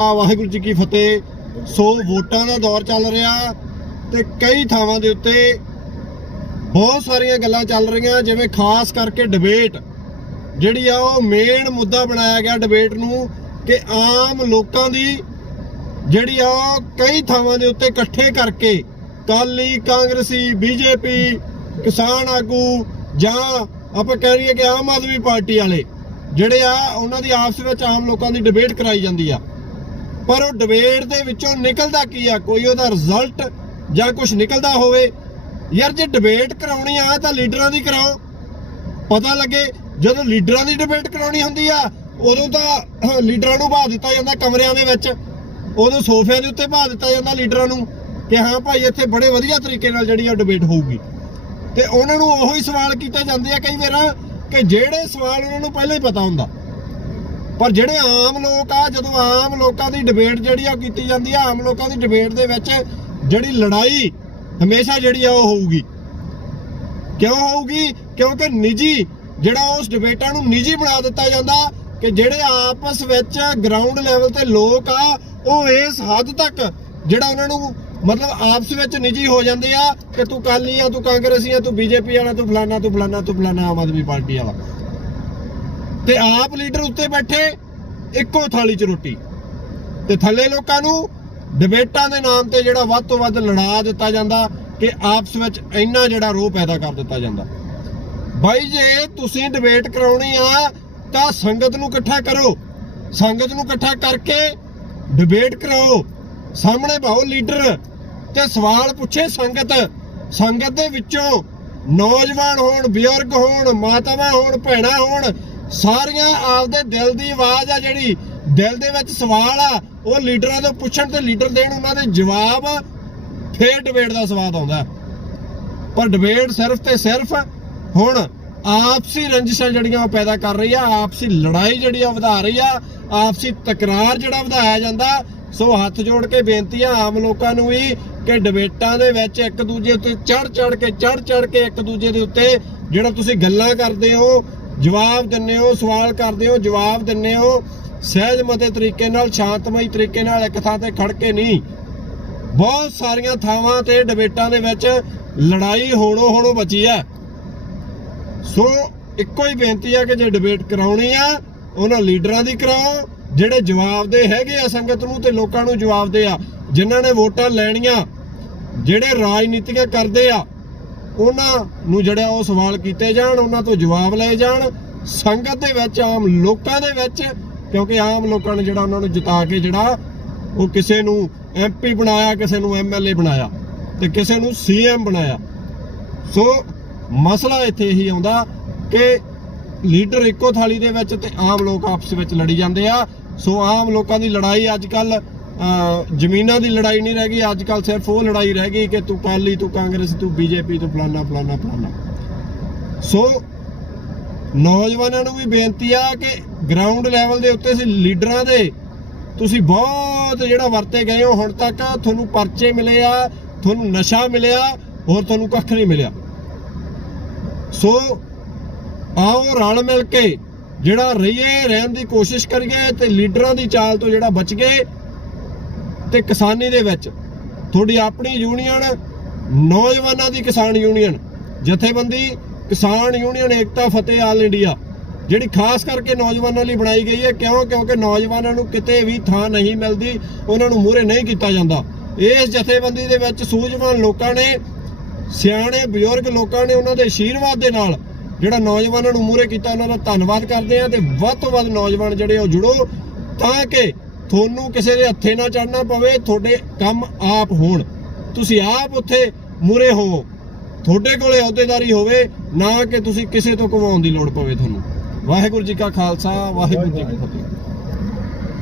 ਵਾਹਿਗੁਰੂ ਜੀ ਕੀ ਫਤਿਹ। ਸੋ ਵੋਟਾਂ ਦਾ ਦੌਰ ਚੱਲ ਰਿਹਾ ਤੇ ਕਈ ਥਾਵਾਂ ਦੇ ਉੱਤੇ ਬਹੁਤ ਸਾਰੀਆਂ ਗੱਲਾਂ ਚੱਲ ਰਹੀਆਂ, ਜਿਵੇਂ ਖਾਸ ਕਰਕੇ ਡਿਬੇਟ ਜਿਹੜੀ ਆ ਉਹ ਮੇਨ ਮੁੱਦਾ ਬਣਾਇਆ ਗਿਆ ਡਿਬੇਟ ਨੂੰ ਕਿ ਆਮ ਲੋਕਾਂ ਦੀ ਜਿਹੜੀ ਆ ਉਹ ਕਈ ਥਾਵਾਂ ਦੇ ਉੱਤੇ ਇਕੱਠੇ ਕਰਕੇ ਕਾਲੀ ਕਾਂਗਰਸੀ, ਬੀਜੇਪੀ, ਕਿਸਾਨ ਆਗੂ ਜਾਂ ਆਪਾਂ ਕਹਿ ਰਹੀਏ ਕਿ ਆਮ ਆਦਮੀ ਪਾਰਟੀ ਵਾਲੇ, ਜਿਹੜੇ ਆ ਉਹਨਾਂ ਦੀ ਆਪਸ ਵਿੱਚ ਆਮ ਲੋਕਾਂ ਦੀ ਡਿਬੇਟ ਕਰਾਈ ਜਾਂਦੀ ਆ। ਪਰ ਉਹ ਡਿਬੇਟ ਦੇ ਵਿੱਚੋਂ ਨਿਕਲਦਾ ਕੀ ਆ? ਕੋਈ ਉਹਦਾ ਰਿਜ਼ਲਟ ਜਾਂ ਕੁਝ ਨਿਕਲਦਾ ਹੋਵੇ। ਯਾਰ ਜੇ ਡਿਬੇਟ ਕਰਾਉਣੀ ਆ ਤਾਂ ਲੀਡਰਾਂ ਦੀ ਕਰਾਓ। ਪਤਾ ਲੱਗੇ ਜਦੋਂ ਲੀਡਰਾਂ ਦੀ ਡਿਬੇਟ ਕਰਾਉਣੀ ਹੁੰਦੀ ਆ, ਉਦੋਂ ਤਾਂ ਲੀਡਰਾਂ ਨੂੰ ਬਾਹ ਦਿੱਤਾ ਜਾਂਦਾ ਕਮਰਿਆਂ ਦੇ ਵਿੱਚ। ਉਦੋਂ ਸੋਫਿਆਂ ਦੇ ਉੱਤੇ ਬਾਹ ਦਿੱਤਾ ਜਾਂਦਾ ਲੀਡਰਾਂ ਨੂੰ ਕਿ ਹਾਂ ਭਾਈ ਇੱਥੇ ਬੜੇ ਵਧੀਆ ਤਰੀਕੇ ਨਾਲ ਜਿਹੜੀ ਆ ਡਿਬੇਟ ਹੋਊਗੀ। ਤੇ ਉਹਨਾਂ ਨੂੰ ਉਹੀ ਸਵਾਲ ਕੀਤੇ ਜਾਂਦੇ ਆ ਕਈ ਵਾਰ ਕਿ ਜਿਹੜੇ ਸਵਾਲ ਉਹਨਾਂ ਨੂੰ ਪਹਿਲਾਂ ਹੀ ਪਤਾ ਹੁੰਦਾ। ਪਰ ਜਿਹੜੇ ਆਮ ਲੋਕ ਆ, ਜਦੋਂ ਆਮ ਲੋਕਾਂ ਦੀ ਡਿਬੇਟ ਜਿਹੜੀ ਆ ਕੀਤੀ ਜਾਂਦੀ ਆ, ਆਮ ਲੋਕਾਂ ਦੀ ਡਿਬੇਟ ਦੇ ਵਿੱਚ ਜਿਹੜੀ ਲੜਾਈ ਹਮੇਸ਼ਾ ਜਿਹੜੀ ਆ ਉਹ ਹੋਊਗੀ। ਕਿਉਂ ਹੋਊਗੀ? ਕਿਉਂਕਿ ਨਿੱਜੀ ਜਿਹੜਾ ਉਸ ਡਿਬੇਟਾਂ ਨੂੰ ਨਿੱਜੀ ਬਣਾ ਦਿੱਤਾ ਜਾਂਦਾ ਕਿ ਜਿਹੜੇ ਆਪਸ ਵਿੱਚ ਗਰਾਊਂਡ ਲੈਵਲ ਤੇ ਲੋਕ ਆ, ਉਹ ਇਸ ਹੱਦ ਤੱਕ ਜਿਹੜਾ ਉਹਨਾਂ ਨੂੰ ਮਤਲਬ ਆਪਸ ਵਿੱਚ ਨਿੱਜੀ ਹੋ ਜਾਂਦੇ ਆ ਕਿ ਤੂੰ ਕਾਲੀ ਆ, ਤੂੰ ਕਾਂਗਰਸੀ ਆ, ਤੂੰ ਬੀਜੇਪੀ ਵਾਲਾ, ਤੂੰ ਫਲਾਨਾ ਤੂੰ ਫਲਾਨਾ ਤੂੰ ਫਲਾਨਾ ਆਮ ਆਦਮੀ ਪਾਰਟੀ ਵਾਲਾ। ਤੇ ਆਪ ਲੀਡਰ ਉੱਤੇ ਬੈਠੇ ਇੱਕੋ ਥਾਲੀ 'ਚ ਰੋਟੀ। ਤੇ ਥੱਲੇ ਲੋਕਾਂ ਨੂੰ ਡਿਬੇਟਾਂ ਦੇ ਨਾਮ ਤੇ ਜਿਹੜਾ ਵੱਧ ਤੋਂ ਵੱਧ ਲੜਾ ਦਿੱਤਾ ਜਾਂਦਾ ਕਿ ਆਪਸ ਵਿੱਚ ਇੰਨਾ ਜਿਹੜਾ ਰੋਹ ਪੈਦਾ ਕਰ ਦਿੱਤਾ ਜਾਂਦਾ। ਬਾਈ ਜੇ ਤੁਸੀਂ ਡਿਬੇਟ ਕਰਾਉਣੀ ਆ, ਤਾਂ ਸੰਗਤ ਨੂੰ ਇਕੱਠਾ ਕਰੋ। ਸੰਗਤ ਨੂੰ ਇਕੱਠਾ ਕਰਕੇ ਡਿਬੇਟ ਕਰਾਓ। ਸਾਹਮਣੇ ਭਾਓ ਲੀਡਰ ਤੇ ਸਵਾਲ ਪੁੱਛੇ ਸੰਗਤ। ਸੰਗਤ ਦੇ ਵਿੱਚੋਂ ਨੌਜਵਾਨ ਹੋਣ, ਬਜ਼ੁਰਗ ਹੋਣ, ਮਾਤਾਵਾਂ ਹੋਣ, ਭੈਣਾਂ ਹੋਣ ਸਾਰੀਆਂ ਆਪਦੇ ਦਿਲ ਦੀ ਆਵਾਜ਼ ਆ ਜਿਹੜੀ ਦਿਲ ਦੇ ਵਿੱਚ ਸਵਾਲ ਆ, ਉਹ ਲੀਡਰਾਂ ਤੋਂ ਪੁੱਛਣ ਤੇ ਲੀਡਰ ਦੇਣ, ਉਹਨਾਂ ਦੇ ਜਵਾਬ ਫੇਰ ਡਿਬੇਟ ਦਾ ਸਵਾਦ ਆਉਂਦਾ। ਪਰ ਡਿਬੇਟ ਸਿਰਫ ਤੇ ਸਿਰਫ ਹੁਣ ਆਪਸੀ ਰੰਜਿਸ਼ਾਂ ਜਿਹੜੀਆਂ ਉਹ ਪੈਦਾ ਕਰ ਰਹੀ ਆ, ਆਪਸੀ ਲੜਾਈ ਜਿਹੜੀ ਆ ਵਧਾ ਰਹੀ ਆ, ਆਪਸੀ ਤਕਰਾਰ ਜਿਹੜਾ ਵਧਾਇਆ ਜਾਂਦਾ, ਸੋ ਹੱਥ ਜੋੜ ਕੇ ਬੇਨਤੀ ਆ ਆਮ ਲੋਕਾਂ ਨੂੰ ਵੀ ਕਿ ਡਿਬੇਟਾਂ ਦੇ ਵਿੱਚ ਇੱਕ ਦੂਜੇ ਉੱਤੇ ਚੜ ਚੜ ਕੇ ਚੜ ਚੜ ਕੇ ਇੱਕ ਦੂਜੇ ਦੇ ਉੱਤੇ ਜਿਹੜਾ ਤੁਸੀਂ ਗੱਲਾਂ ਕਰਦੇ ਹੋ ਜਵਾਬ ਦਿੰਨੇ ਹੋ, ਸਵਾਲ ਕਰਦੇ ਹੋ, ਜਵਾਬ ਦਿੰਨੇ ਹੋ। ਸਹਿਜ ਮਤੇ ਤਰੀਕੇ ਨਾਲ, ਸ਼ਾਂਤਮਈ ਤਰੀਕੇ ਨਾਲ ਇੱਕ ਥਾਂ ਤੇ ਖੜ ਕੇ ਨਹੀਂ। ਬਹੁਤ ਸਾਰੀਆਂ ਥਾਵਾਂ ਤੇ ਡਿਬੇਟਾਂ ਦੇ ਵਿੱਚ ਲੜਾਈ ਹੋਣੋ ਹੋਣੋ ਬਚੀ ਹੈ। ਸੋ ਇੱਕੋ ਹੀ ਬੇਨਤੀ ਆ ਕਿ ਜੇ ਡਿਬੇਟ ਕਰਾਉਣੀ ਆ, ਉਹਨਾਂ ਲੀਡਰਾਂ ਦੀ ਕਰਾਓ, ਜਿਹੜੇ ਜਵਾਬਦੇ ਹੈਗੇ ਆ ਸੰਗਤ ਨੂੰ ਤੇ ਲੋਕਾਂ ਨੂੰ ਜਵਾਬਦੇ ਆ, ਜਿਨ੍ਹਾਂ ਨੇ ਵੋਟਾਂ ਲੈਣੀਆਂ, ਜਿਹੜੇ ਰਾਜਨੀਤਿਕ ਕਰਦੇ ਆ ਉਹਨਾਂ ਨੂੰ ਜਿਹੜਾ ਉਹ ਸਵਾਲ ਕੀਤੇ ਜਾਣ, ਉਹਨਾਂ ਤੋਂ ਜਵਾਬ ਲਏ ਜਾਣ। ਸੰਗਤ ਦੇ ਵਿੱਚ, ਆਮ ਲੋਕਾਂ ਦੇ ਵਿੱਚ, ਕਿਉਂਕਿ ਆਮ ਲੋਕਾਂ ਨੇ ਜਿਹੜਾ ਉਹਨਾਂ ਨੂੰ ਜਿਤਾ ਕੇ ਜਿਹੜਾ ਉਹ ਕਿਸੇ ਨੂੰ ਐਮਪੀ ਬਣਾਇਆ, ਕਿਸੇ ਨੂੰ ਐਮਐਲਏ ਬਣਾਇਆ ਤੇ ਕਿਸੇ ਨੂੰ ਸੀਐਮ ਬਣਾਇਆ। ਸੋ ਮਸਲਾ ਇੱਥੇ ਇਹੀ ਆਉਂਦਾ ਕਿ ਲੀਡਰ ਇੱਕੋ ਥਾਲੀ ਦੇ ਵਿੱਚ ਤੇ ਆਮ ਲੋਕ ਆਪਸ ਵਿੱਚ ਲੜੀ ਜਾਂਦੇ ਆ। ਸੋ ਆਮ ਲੋਕਾਂ ਦੀ ਲੜਾਈ ਅੱਜ ਕੱਲ ਜ਼ਮੀਨਾਂ ਦੀ ਲੜਾਈ ਨਹੀਂ ਰਹਿ ਗਈ ਅੱਜ ਕੱਲ ਸਿਰਫ ਉਹ ਲੜਾਈ ਰਹਿ ਗਈ ਕਿ ਤੂੰ ਕਾਲੀ ਤੂੰ ਕਾਂਗਰਸ, ਤੂੰ ਬੀਜੇਪੀ, ਤੂੰ ਫਲਾਨਾ ਫਲਾਨਾ ਫਲਾਨਾ। ਸੋ ਨੌਜਵਾਨਾਂ ਨੂੰ ਵੀ ਬੇਨਤੀ ਆ ਕਿ ਗਰਾਊਂਡ ਲੈਵਲ ਦੇ ਉੱਤੇ ਸੀ, ਲੀਡਰਾਂ ਦੇ, ਤੁਸੀਂ ਬਹੁਤ ਜਿਹੜਾ ਵਰਤੇ ਗਏ ਹੋ ਹੁਣ ਤੱਕ, ਤੁਹਾਨੂੰ ਪਰਚੇ ਮਿਲੇ ਆ, ਤੁਹਾਨੂੰ ਨਸ਼ਾ ਮਿਲਿਆ, ਹੋਰ ਤੁਹਾਨੂੰ ਕੱਖ ਨਹੀਂ ਮਿਲਿਆ। ਸੋ ਆਓ ਰਲ ਮਿਲ ਕੇ, ਜਿਹੜਾ ਰਹੀਏ, ਰਹਿਣ ਦੀ ਕੋਸ਼ਿਸ਼ ਕਰੀਏ ਤੇ ਲੀਡਰਾਂ ਦੀ ਚਾਲ ਤੋਂ ਜਿਹੜਾ ਬਚ ਗਏ ਤੇ ਕਿਸਾਨੀ ਦੇ ਵਿੱਚ। ਤੁਹਾਡੀ ਆਪਣੀ ਯੂਨੀਅਨ, ਨੌਜਵਾਨਾਂ ਦੀ ਕਿਸਾਨ ਯੂਨੀਅਨ। ਜਥੇਬੰਦੀ, ਕਿਸਾਨ ਯੂਨੀਅਨ ਏਕਤਾ ਫਤਿਹ ਆਲ ਇੰਡੀਆ। ਜਿਹੜੀ ਖਾਸ ਕਰਕੇ ਨੌਜਵਾਨਾਂ ਲਈ ਬਣਾਈ ਗਈ ਹੈ, ਕਿਉਂ? ਕਿਉਂਕਿ ਨੌਜਵਾਨਾਂ ਨੂੰ ਕਿਤੇ ਵੀ ਥਾਂ ਨਹੀਂ ਮਿਲਦੀ, ਉਹਨਾਂ ਨੂੰ ਮੂਹਰੇ ਨਹੀਂ ਕੀਤਾ ਜਾਂਦਾ। ਇਸ ਜਥੇਬੰਦੀ ਦੇ ਵਿੱਚ ਸੂਝਵਾਨ ਲੋਕਾਂ ਨੇ, ਸਿਆਣੇ, ਬਜ਼ੁਰਗ ਲੋਕਾਂ ਨੇ ਉਹਨਾਂ ਦੇ ਆਸ਼ੀਰਵਾਦ ਦੇ ਨਾਲ ਜਿਹੜਾ ਨੌਜਵਾਨਾਂ ਨੂੰ ਮੂਹਰੇ ਕੀਤਾ, ਉਹਨਾਂ ਦਾ ਧੰਨਵਾਦ ਕਰਦੇ ਆ ਤੇ ਵੱਧ ਤੋਂ ਵੱਧ ਨੌਜਵਾਨ ਜਿਹੜੇ ਉਹ ਜੁੜੋ, ਤਾਂ ਕਿ ਤੁਹਾਨੂੰ ਕਿਸੇ ਦੇ ਹੱਥੇ ਨਾ ਚੜਨਾ ਪਵੇ, ਤੁਹਾਡੇ ਕੰਮ ਆਪ ਹੋਣ। ਤੁਸੀਂ ਆਪ ਉੱਥੇ ਮੁਰੇ ਹੋਵੋ ਤੁਹਾਡੇ ਕੋਲੇ ਅਹੁਦੇਦਾਰੀ ਹੋਵੇ, ਨਾ ਕਿ ਤੁਸੀਂ ਕਿਸੇ ਤੋਂ ਕਮਾਉਣ ਦੀ ਲੋੜ ਪਵੇ ਤੁਹਾਨੂੰ। ਵਾਹਿਗੁਰੂ ਜੀ ਕਾ ਖਾਲਸਾ, ਵਾਹਿਗੁਰੂ ਜੀ ਕੀ ਫਤਿਹ।